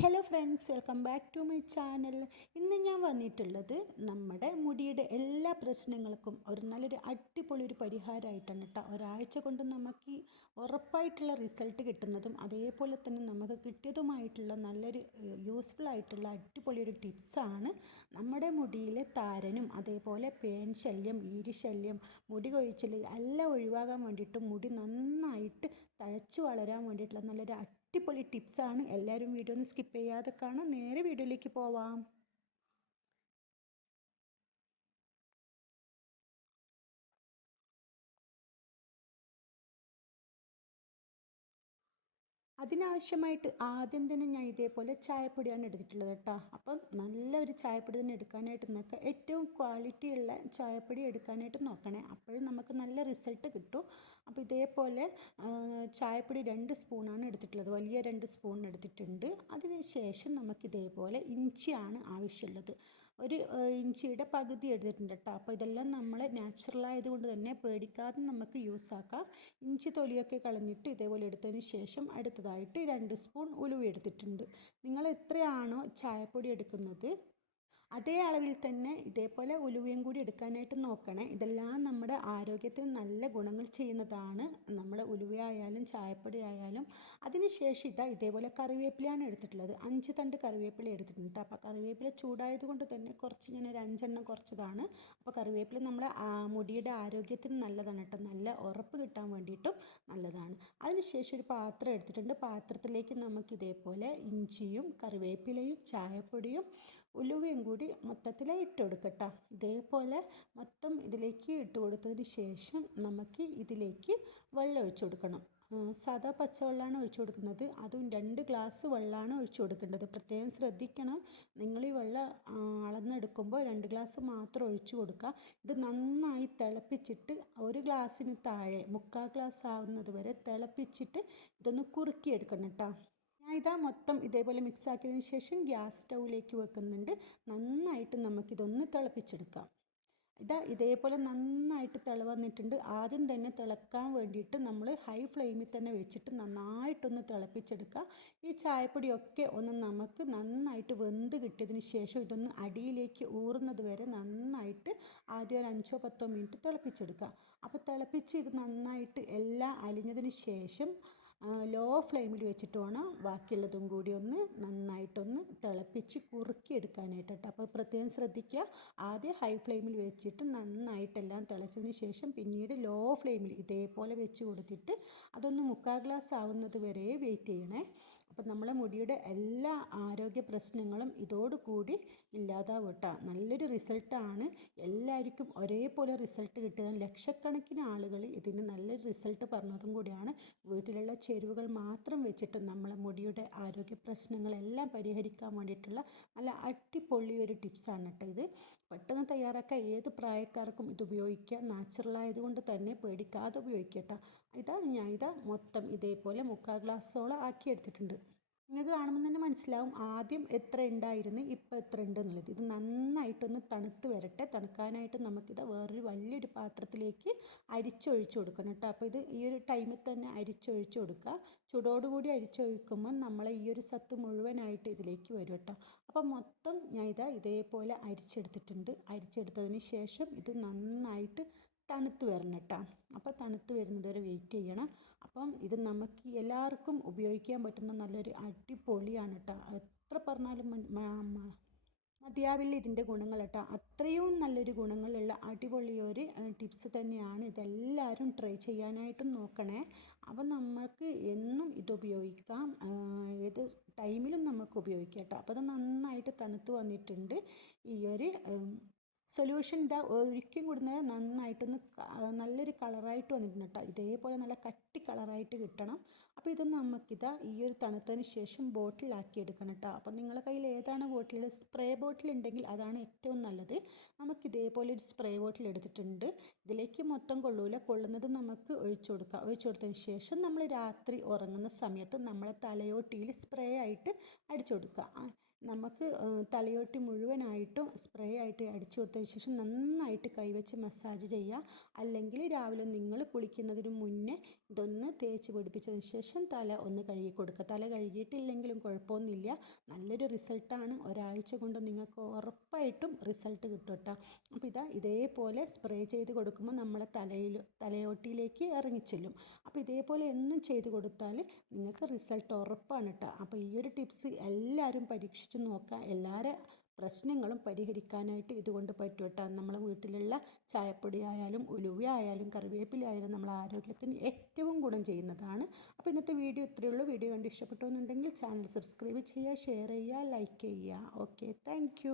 Hello friends welcome back to my channel ഇന്ന് ഞാൻ വന്നിട്ടുള്ളത് നമ്മുടെ മുടിയുടെ എല്ലാ പ്രശ്നങ്ങൾക്കും ഒരു നല്ലൊരു അടിപൊളി ഒരു പരിഹാരമായിട്ടാണ് കേട്ടോ. ഒരാഴ്ച കൊണ്ട് നമുക്ക് ഉറപ്പായിട്ടുള്ള റിസൾട്ട് കിട്ടുന്നതും അതേപോലെ തന്നെ നമുക്ക് കിട്ടിയതുമായിട്ടുള്ള നല്ലൊരു യൂസ്ഫുൾ ആയിട്ടുള്ള അടിപൊളി ഒരു ടിപ്സാണ് നമ്മുടെ മുടിയിലെ താരനും അതേപോലെ പേൻ ശല്യം ഈരിശല്യം മുടി കൊഴിച്ചിൽ എല്ലാം ഒഴിവാകാൻ വേണ്ടിയിട്ട് മുടി നന്നായിട്ട് തഴച്ചു വളരാൻ വേണ്ടിയിട്ടുള്ള നല്ലൊരു അടിപൊളി ടിപ്സാണ്. എല്ലാവരും വീഡിയോ ഒന്ന് സ്കിപ്പ് ചെയ്യാതെ കാണാം. നേരെ വീഡിയോയിലേക്ക് പോവാം. അതിനാവശ്യമായിട്ട് ആദ്യം തന്നെ ഞാൻ ഇതേപോലെ ചായപ്പൊടിയാണ് എടുത്തിട്ടുള്ളത് കേട്ടോ. അപ്പം നല്ലൊരു ചായപ്പൊടി തന്നെ എടുക്കാനായിട്ട് നോക്കുക ഏറ്റവും ക്വാളിറ്റി ഉള്ള ചായപ്പൊടി എടുക്കാനായിട്ട് നോക്കണേ. അപ്പോഴും നമുക്ക് നല്ല റിസൾട്ട് കിട്ടും. അപ്പോൾ ഇതേപോലെ ചായപ്പൊടി രണ്ട് സ്പൂണാണ് എടുത്തിട്ടുള്ളത്. വലിയ രണ്ട് സ്പൂൺ എടുത്തിട്ടുണ്ട്. അതിന് ശേഷം നമുക്ക് ഇഞ്ചിയാണ് ആവശ്യമുള്ളത്. ഒരു ഇഞ്ചിയുടെ പകുതി എടുത്തിട്ടുണ്ട് കേട്ടോ അപ്പോൾ ഇതെല്ലാം നമ്മൾ നാച്ചുറൽ ആയതുകൊണ്ട് തന്നെ പേടിക്കാതെ നമുക്ക് യൂസ് ആക്കാം. ഇഞ്ചി തൊലിയൊക്കെ കളഞ്ഞിട്ട് ഇതേപോലെ എടുത്തതിന് ശേഷം അടുത്തതായിട്ട് രണ്ട് സ്പൂൺ ഉലുവ എടുത്തിട്ടുണ്ട്. നിങ്ങൾ എത്രയാണോ ചായപ്പൊടി എടുക്കുന്നത് അതേ അളവിൽ തന്നെ ഇതേപോലെ ഉലുവയും കൂടി എടുക്കാനായിട്ട് നോക്കണേ. ഇതെല്ലാം നമ്മുടെ ആരോഗ്യത്തിന് നല്ല ഗുണങ്ങൾ ചെയ്യുന്നതാണ്. നമ്മുടെ ഉലുവയായാലും ചായപ്പൊടി ആയാലും അതിനുശേഷം ഇതാ ഇതേപോലെ കറിവേപ്പിലയാണ് എടുത്തിട്ടുള്ളത്. അഞ്ച് തണ്ട് കറിവേപ്പില എടുത്തിട്ടുണ്ട് അപ്പോൾ കറിവേപ്പില ചൂടായതുകൊണ്ട് തന്നെ കുറച്ച് ഞാൻ ഒരു അഞ്ചെണ്ണം കുറച്ചതാണ്. അപ്പോൾ കറിവേപ്പില നമ്മുടെ മുടിയുടെ ആരോഗ്യത്തിന് നല്ലതാണ് കേട്ടോ. നല്ല ഉറപ്പ് കിട്ടാൻ വേണ്ടിയിട്ടും നല്ലതാണ്. അതിനുശേഷം ഒരു പാത്രം എടുത്തിട്ടുണ്ട്. പാത്രത്തിലേക്ക് നമുക്ക് ഇതേപോലെ ഇഞ്ചിയും കറിവേപ്പിലയും ചായപ്പൊടിയും ഉലുവയും കൂടി മൊത്തത്തിൽ ഇട്ട് കൊടുക്കട്ടോ ഇതേപോലെ മൊത്തം ഇതിലേക്ക് ഇട്ട് കൊടുത്തതിന് ശേഷം നമുക്ക് ഇതിലേക്ക് വെള്ളം ഒഴിച്ചു കൊടുക്കണം. സാധാ പച്ചവെള്ളമാണ് ഒഴിച്ചു കൊടുക്കുന്നത്. അതും രണ്ട് ഗ്ലാസ് വെള്ളമാണ് ഒഴിച്ചു കൊടുക്കേണ്ടത്. പ്രത്യേകം ശ്രദ്ധിക്കണം. നിങ്ങൾ ഈ വെള്ളം അളന്നെടുക്കുമ്പോൾ രണ്ട് ഗ്ലാസ് മാത്രം ഒഴിച്ചു കൊടുക്കുക. ഇത് നന്നായി തിളപ്പിച്ചിട്ട് ഒരു ഗ്ലാസ്സിന് താഴെ മുക്കാൽ ഗ്ലാസ് ആവുന്നത് വരെ തിളപ്പിച്ചിട്ട് ഇതൊന്ന് കുറുക്കിയെടുക്കണം കേട്ടോ ഇതാ മൊത്തം ഇതേപോലെ മിക്സ് ആക്കിയതിന് ശേഷം ഗ്യാസ് സ്റ്റൗവിലേക്ക് വെക്കുന്നുണ്ട്. നന്നായിട്ട് നമുക്കിതൊന്ന് തിളപ്പിച്ചെടുക്കാം. ഇതാ ഇതേപോലെ നന്നായിട്ട് തിള വന്നിട്ടുണ്ട്. ആദ്യം തന്നെ തിളക്കാൻ വേണ്ടിയിട്ട് നമ്മൾ ഹൈ ഫ്ലെയിമിൽ തന്നെ വെച്ചിട്ട് നന്നായിട്ടൊന്ന് തിളപ്പിച്ചെടുക്കുക. ഈ ചായപ്പൊടിയൊക്കെ ഒന്ന് നമുക്ക് നന്നായിട്ട് വെന്ത് കിട്ടിയതിന് ശേഷം ഇതൊന്ന് അടിയിലേക്ക് ഊറുന്നത് വരെ നന്നായിട്ട് ആദ്യം ഒരു അഞ്ചോ പത്തോ മിനിറ്റ് തിളപ്പിച്ചെടുക്കുക. അപ്പോൾ തിളപ്പിച്ച് ഇത് നന്നായിട്ട് എല്ലാം അലിഞ്ഞതിന് ശേഷം ലോ ഫ്ലെയിമിൽ വെച്ചിട്ട് വേണം ബാക്കിയുള്ളതും കൂടി ഒന്ന് നന്നായിട്ടൊന്ന് തിളപ്പിച്ച് കുറുക്കി എടുക്കാനായിട്ട് കേട്ടോ അപ്പോൾ പ്രത്യേകം ശ്രദ്ധിക്കുക. ആദ്യം ഹൈ ഫ്ലെയിമിൽ വെച്ചിട്ട് നന്നായിട്ടെല്ലാം തിളച്ചതിന് ശേഷം പിന്നീട് ലോ ഫ്ലെയിമിൽ ഇതേപോലെ വെച്ച് കൊടുത്തിട്ട് അതൊന്ന് മുക്കാൽ ഗ്ലാസ് ആവുന്നത് വരെ വെയിറ്റ് ചെയ്യണേ. അപ്പോൾ നമ്മളെ മുടിയുടെ എല്ലാ ആരോഗ്യ പ്രശ്നങ്ങളും ഇതോടുകൂടി ഇല്ലാതാവും കേട്ടോ നല്ലൊരു റിസൾട്ടാണ്. എല്ലാവർക്കും ഒരേപോലെ റിസൾട്ട് കിട്ടുക ലക്ഷക്കണക്കിന് ആളുകൾ ഇതിന് നല്ലൊരു റിസൾട്ട് പറഞ്ഞതും കൂടിയാണ്. വീട്ടിലുള്ള ചേരുവകൾ മാത്രം വെച്ചിട്ട് നമ്മളെ മുടിയുടെ ആരോഗ്യ പ്രശ്നങ്ങളെല്ലാം പരിഹരിക്കാൻ വേണ്ടിയിട്ടുള്ള നല്ല അടിപൊളി ഒരു ടിപ്സാണ് കേട്ടോ ഇത്. പെട്ടെന്ന് തയ്യാറാക്കാൻ ഏത് പ്രായക്കാർക്കും ഇത് ഉപയോഗിക്കാം. നാച്ചുറൽ ആയതുകൊണ്ട് തന്നെ പേടിക്കാതെ ഉപയോഗിക്കട്ടോ. കേട്ടോ ഇതാ ഞാൻ ഇതാ മൊത്തം ഇതേപോലെ മുക്കാൽ ഗ്ലാസ്സോളം ആക്കി എടുത്തിട്ടുണ്ട് നിങ്ങൾക്ക് കാണുമ്പോൾ തന്നെ മനസ്സിലാവും ആദ്യം എത്ര ഉണ്ടായിരുന്നു ഇപ്പോൾ എത്ര ഉണ്ട് എന്നുള്ളത് ഇത് നന്നായിട്ടൊന്ന് തണുത്ത് വരട്ടെ. തണുക്കാനായിട്ട് നമുക്കിത് വേറൊരു വലിയൊരു പാത്രത്തിലേക്ക് അരിച്ചൊഴിച്ചു കൊടുക്കണം കേട്ടോ. അപ്പോൾ ഇത് ഈ ഒരു ടൈമിൽ തന്നെ അരിച്ചൊഴിച്ചു കൊടുക്കുക. ചൂടോടുകൂടി അരിച്ചൊഴിക്കുമ്പോൾ നമ്മളെ ഈ ഒരു സത്ത് മുഴുവനായിട്ട് ഇതിലേക്ക് വരും കേട്ടോ. അപ്പോൾ മൊത്തം ഞാൻ ഇതാ ഇതേപോലെ അരിച്ചെടുത്തിട്ടുണ്ട്. അരിച്ചെടുത്തതിന് ശേഷം ഇത് നന്നായിട്ട് തണുത്ത് വരണം കേട്ടോ. അപ്പോൾ തണുത്ത് വരുന്നത് വരെ വെയിറ്റ് ചെയ്യണം. അപ്പം ഇത് നമുക്ക് എല്ലാവർക്കും ഉപയോഗിക്കാൻ പറ്റുന്ന നല്ലൊരു അടിപൊളിയാണ് കേട്ടോ. എത്ര പറഞ്ഞാലും മതിയാവില്ല ഇതിന്റെ ഗുണങ്ങൾ കേട്ടോ. അത്രയും നല്ലൊരു ഗുണങ്ങളുള്ള അടിപൊളി ഒരു ടിപ്സ് തന്നെയാണ് ഇതെല്ലാവരും ട്രൈ ചെയ്യാനായിട്ടും നോക്കണേ. അപ്പം നമുക്ക് എന്നും ഇത് ഉപയോഗിക്കാം. ഏത് ടൈമിലും നമുക്ക് ഉപയോഗിക്കാം കേട്ടോ. അപ്പോൾ അത് നന്നായിട്ട് തണുത്ത് വന്നിട്ടുണ്ട്. ഈ ഒരു സൊല്യൂഷൻ ഇതാ ഒഴിക്കും കൂടുന്നത് നന്നായിട്ടൊന്ന് നല്ലൊരു കളറായിട്ട് വന്നിട്ടുണ്ട് കേട്ടോ ഇതേപോലെ നല്ല കട്ടി കളറായിട്ട് കിട്ടണം. അപ്പോൾ ഇത് നമുക്കിതാ ഈ ഒരു തണുത്തതിന് ശേഷം ബോട്ടിലാക്കി എടുക്കണം കേട്ടോ അപ്പോൾ നിങ്ങളുടെ കയ്യിൽ ഏതാണ് ബോട്ടിൽ സ്പ്രേ ബോട്ടിൽ ഉണ്ടെങ്കിൽ അതാണ് ഏറ്റവും നല്ലത്. നമുക്ക് ഇതേപോലെ ഒരു സ്പ്രേ ബോട്ടിൽ എടുത്തിട്ടുണ്ട്. ഇതിലേക്ക് മൊത്തം കൊള്ളൂല. കൊള്ളുന്നത് നമുക്ക് ഒഴിച്ചു കൊടുക്കാം ഒഴിച്ചു കൊടുത്തതിന് ശേഷം നമ്മൾ രാത്രി ഉറങ്ങുന്ന സമയത്ത് നമ്മളെ തലയോട്ടിയിൽ സ്പ്രേ ആയിട്ട് അടിച്ചു കൊടുക്കുക നമുക്ക് തലയോട്ടി മുഴുവനായിട്ടും സ്പ്രേ ആയിട്ട് അടിച്ചു കൊടുത്തതിന് ശേഷം നന്നായിട്ട് കൈവച്ച് മസാജ് ചെയ്യുക. അല്ലെങ്കിൽ രാവിലെ നിങ്ങൾ കുളിക്കുന്നതിന് മുന്നേ ഇതൊന്ന് തേച്ച് പിടിപ്പിച്ചതിന് ശേഷം തല ഒന്ന് കഴുകി കൊടുക്കുക. തല കഴുകിയിട്ടില്ലെങ്കിലും കുഴപ്പമൊന്നുമില്ല. നല്ലൊരു റിസൾട്ടാണ് ഒരാഴ്ച കൊണ്ട് നിങ്ങൾക്ക് ഉറപ്പായിട്ടും റിസൾട്ട് കിട്ടും കേട്ടോ. അപ്പോൾ ഇതാ ഇതേപോലെ സ്പ്രേ ചെയ്ത് കൊടുക്കുമ്പോൾ നമ്മളെ തലയിൽ തലയോട്ടിയിലേക്ക് ഇറങ്ങിച്ചെല്ലും. അപ്പോൾ ഇതേപോലെ എന്നും ചെയ്ത് കൊടുത്താൽ നിങ്ങൾക്ക് റിസൾട്ട് ഉറപ്പാണ് കേട്ടോ. അപ്പോൾ ഈ ഒരു ടിപ്സ് എല്ലാവരും പരീക്ഷിച്ച് നോക്കുക. എല്ലാവരും പ്രശ്നങ്ങളും പരിഹരിക്കാനായിട്ട് ഇതുകൊണ്ട് പറ്റും കേട്ടോ. നമ്മളെ വീട്ടിലുള്ള ചായപ്പൊടി ആയാലും ഉലുവ ആയാലും കറിവേപ്പില ആയാലും നമ്മളെ ആരോഗ്യത്തിന് ഏറ്റവും ഗുണം ചെയ്യുന്നതാണ്. അപ്പോൾ ഇന്നത്തെ വീഡിയോ ഇത്രയേ ഉള്ളൂ. വീഡിയോ കണ്ട് ഇഷ്ടപ്പെട്ടു എന്നുണ്ടെങ്കിൽ ചാനൽ സബ്സ്ക്രൈബ് ചെയ്യുക ഷെയർ ചെയ്യുക ലൈക്ക് ചെയ്യുക. Okay thank